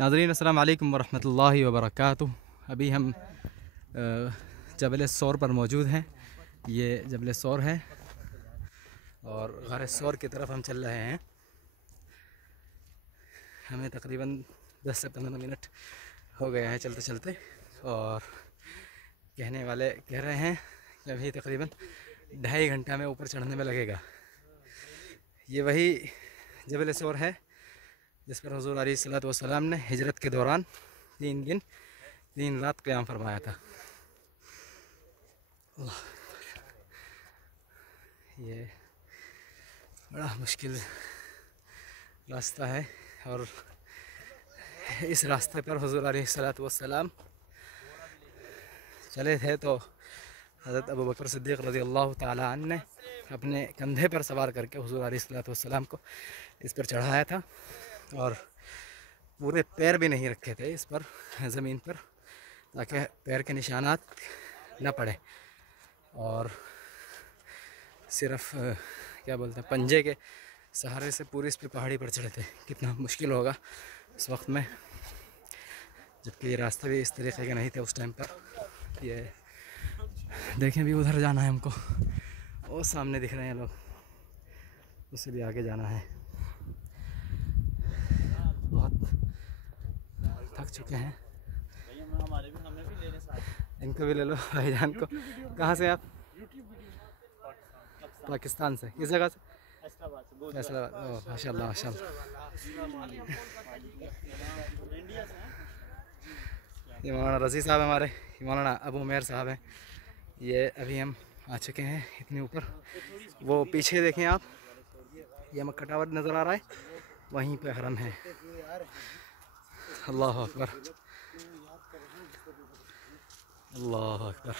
नाज़रीन अस्सलाम वालेकुम वरहमतुल्लाहि वबरकातुह। अभी हम जबल सौर पर मौजूद हैं। ये जबल सौर है और गार सौर की तरफ हम चल रहे हैं। हमें तकरीबन 10 से 15 मिनट हो गया है चलते चलते, और कहने वाले कह रहे हैं कि अभी तकरीबन 2.5 घंटा में ऊपर चढ़ने में लगेगा। ये वही जबल सौर है जिस पर हुज़ूर अलैहिस्सलातु वस्सलाम ने हिजरत के दौरान 3 दिन 3 रात क़याम फरमाया था। ये बड़ा मुश्किल रास्ता है, और इस रास्ते पर हुज़ूर अलैहिस्सलातु वस्सलाम चले थे तो हज़रत अबू बकर सिद्दीक़ रज़ियल्लाहु ताला अन्हु ने अपने कंधे पर सवार करके हुज़ूर अलैहिस्सलातु वस्सलाम को इस पर चढ़ाया था, और पूरे पैर भी नहीं रखे थे इस पर ज़मीन पर, ताकि पैर के निशानात न पड़े, और सिर्फ क्या बोलते हैं पंजे के सहारे से पूरी इस पे पहाड़ी पर चढ़े थे। कितना मुश्किल होगा इस वक्त में, जबकि ये रास्ते भी इस तरीके के नहीं थे उस टाइम पर। ये देखें भी उधर जाना है हमको, वो सामने दिख रहे हैं लोग, उससे भी आगे जाना है। बहुत थक चुके हैं। इनको भी ले लो भाईजान को। कहाँ से आप? पाकिस्तान से। किस जगह से? फैसलाबाद। ओह माशाल्लाह माशाल्लाह। ये मौलाना रज़ी साहब हमारे, मौलाना अबू उमैर साहब हैं। ये अभी हम आ चुके हैं इतने ऊपर। वो पीछे देखें आप, ये मक्का टावर नज़र आ रहा है, वहीं पे हरम है। अल्लाह अकबर, अल्लाह अकबर।